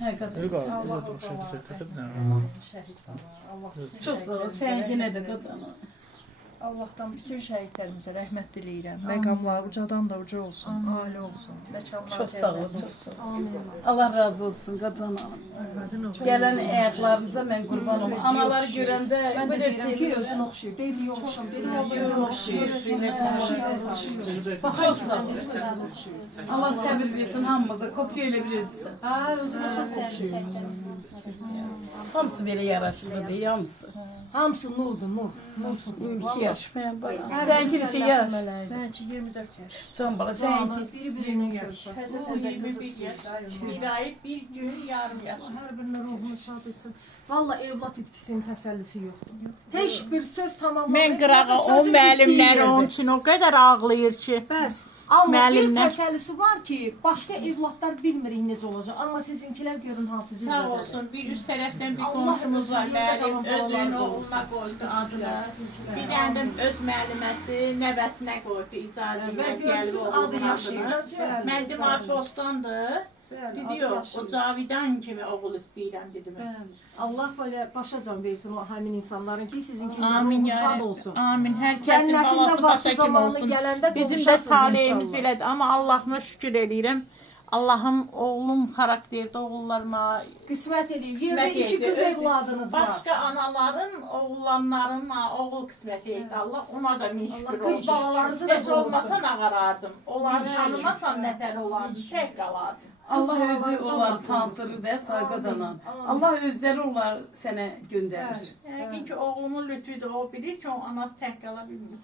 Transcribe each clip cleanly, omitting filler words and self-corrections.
Həqiqətən. Allah şəhid bala. Allah Çox sağ ol. Səninki nədir qızım? Allah'tan bütün şəhidlərimizə rəhmət diləyirəm. Məqamları ucadan da uca olsun, ali olsun. Məkanlar Çox sağ ol, çox sağ ol. Allah razı olsun qadın hanım. Gələn ayaqlarınıza mən qurban olum. Anaları görəndə belə seviyor. Özün oxşuyur. Dediyi oxşam. Özün oxşuyur. Çox sağ ol. Allah səbir versin hamımıza. Kopya elə bilirsin. Ha, özün çox oxşuyur. Hamısı belə yaraşıqlı deyil, hamısı. Hamısı nurdur, nur. Nur. 2 yaş. Sənki neçə yaş? Mənki 24 yaş. Can bala, sənki? Biri-birini yaş. Təzə-təzə qızı Bir ay, bir gün, yarım yaş. Hər birinə ruhunu şad etsin. Valla evlat itkisinin təsəllisi yoxdur. Heç bir söz tamamlamayıb. Mən qırağa o müəllimləri onun üçün o qədər ağlayır ki. Bəs, amma bir Müəllimlər. təsəllisi var ki, başqa evlatlar bilmirik necə olacaq. Amma sizinkilər görün hansı Sağ zirvədədir. olsun, bir üst tərəfdən bir Allah qonşumuz var, yerdə qalan müəllim özünün balalar oğluna qoydu adını. Bir Sizinkilər. dənə də öz müəlliməsi nəvəsinə qoydu, icazə Və ilə gəlib görürsünüz adı oğlunun yaşayır. adını. Mən dedim, adı Bostandır. Bəli, Dedi, adı yox, o yaşayır. Cavidan kimi oğul istəyirəm, dedim. Allah böyle başa can versin o həmin insanların ki, sizinkindən Amin ruhu ya şad Rəbb. olsun. Amin. Hər kəsin Cənnətində balası vaxtı başa kim zamanı olsun. gələndə Bizim də qovuşasınız taleyimiz inşallah. belədir. Amma Allahıma şükür eləyirəm. Allahım oğlum xarakterdə oğullarıma Qismət edeyim. qismət Yerdə iki etdi. qız Öz- evladınız var. Başqa anaların, oğullarına oğul qismət etdi Allah. Ona da min şükür qız olsun. balalarınızı da Heç qorusun. olmasa nağarardım. Onları tanımasam nətər olardı, tək qalardım. Allah özü onları tanıtır da sayqadanan. Allah özləri onlar sənə göndərir. Yəqin ki, oğlumun lütfüdür, o bilir ki, o anası tək qala bilmir.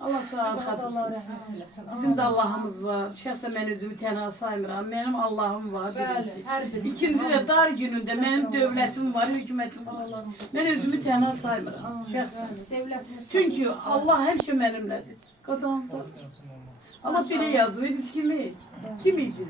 Allah sağ xatırlasın. Bizim də Allahımız var. Şəxsən mən özümü tənha saymıram. Mənim Allahım var. Bəli, hər biri. İkinci də dar günündə mənim dövlətim var, hökumətim var. Mən özümü tənha saymıram. Şəxsən. Devletimiz. Çünki Allah həmişə mənimlədir. Qadansa. Allah belə yazıyor, biz kimik? Kimik biz?